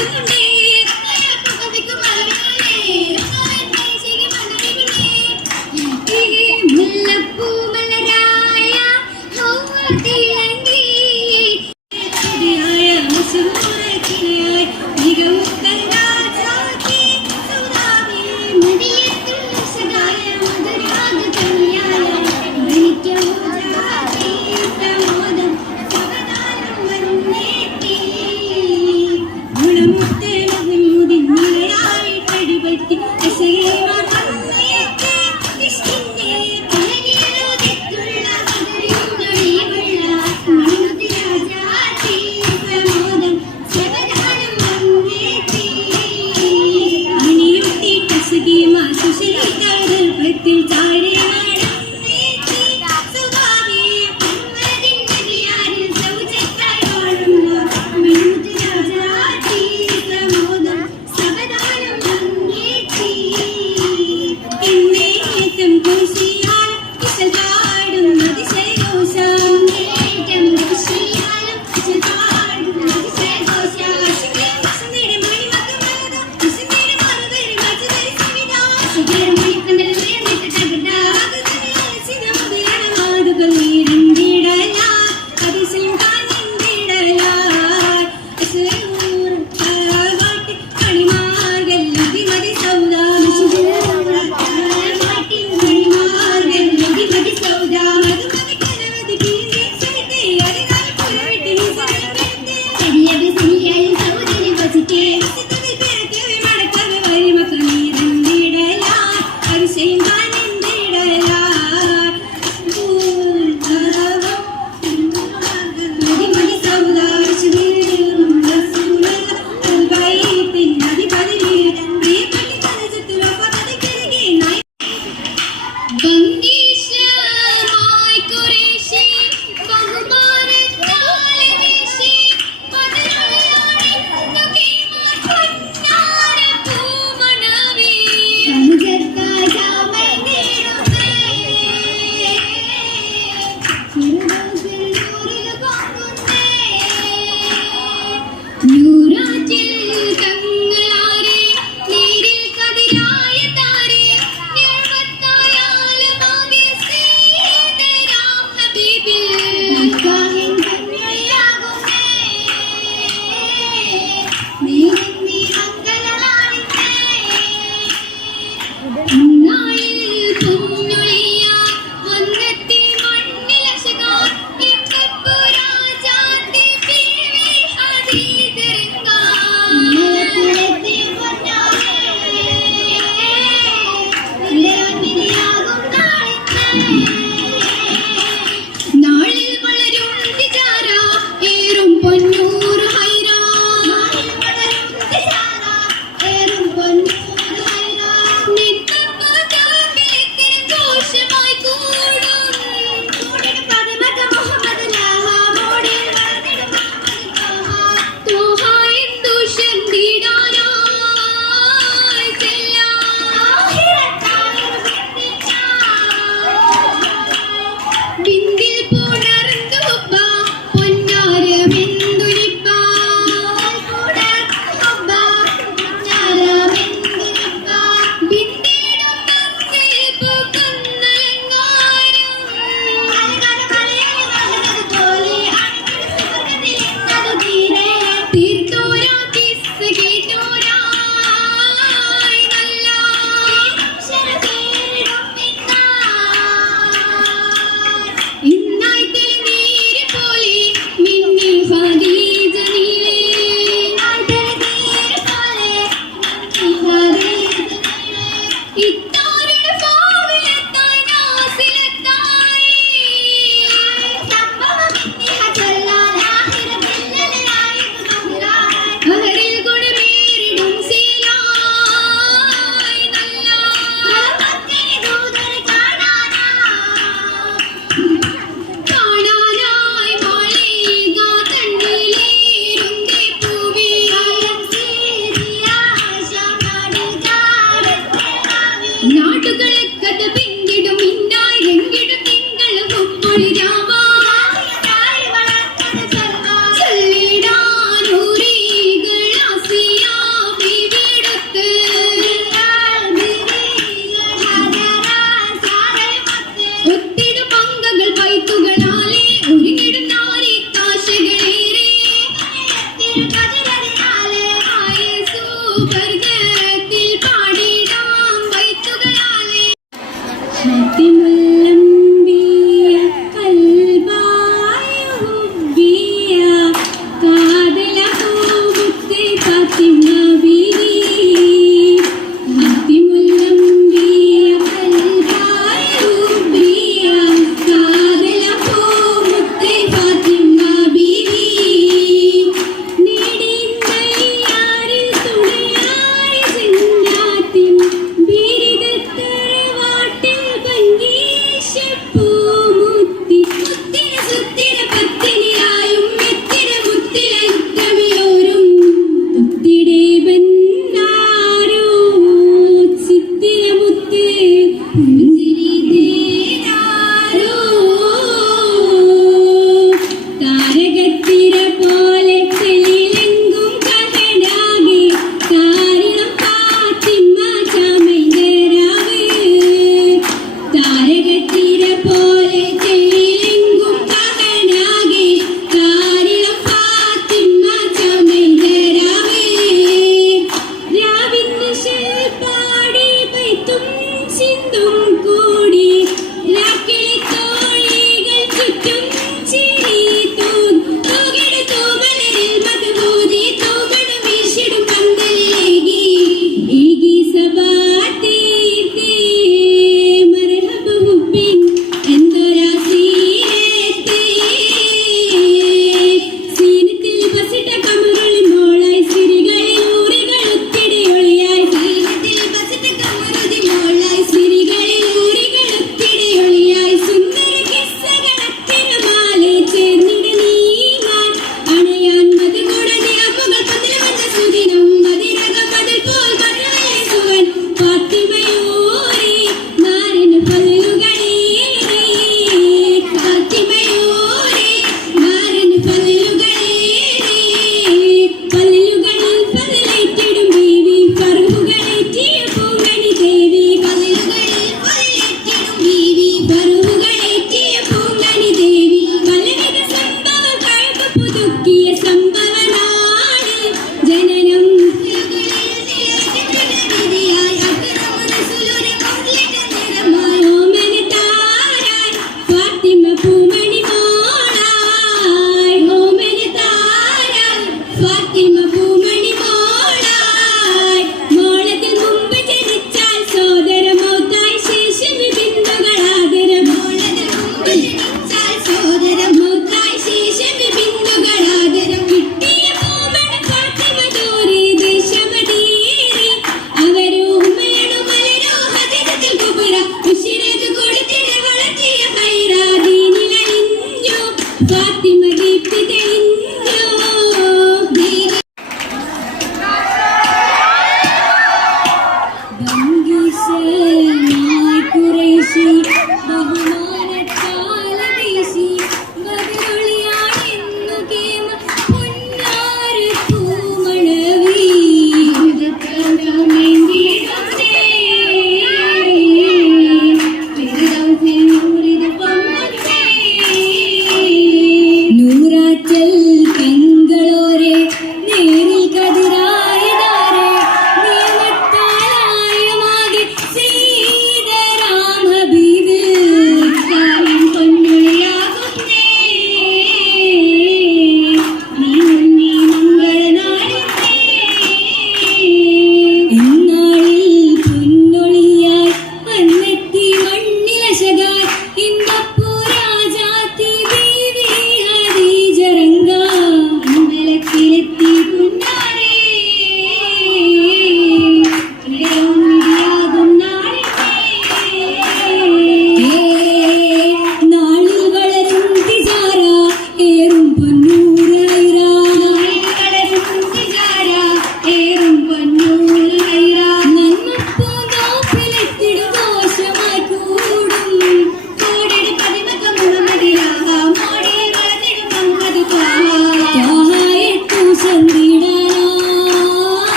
Thank you.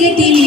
que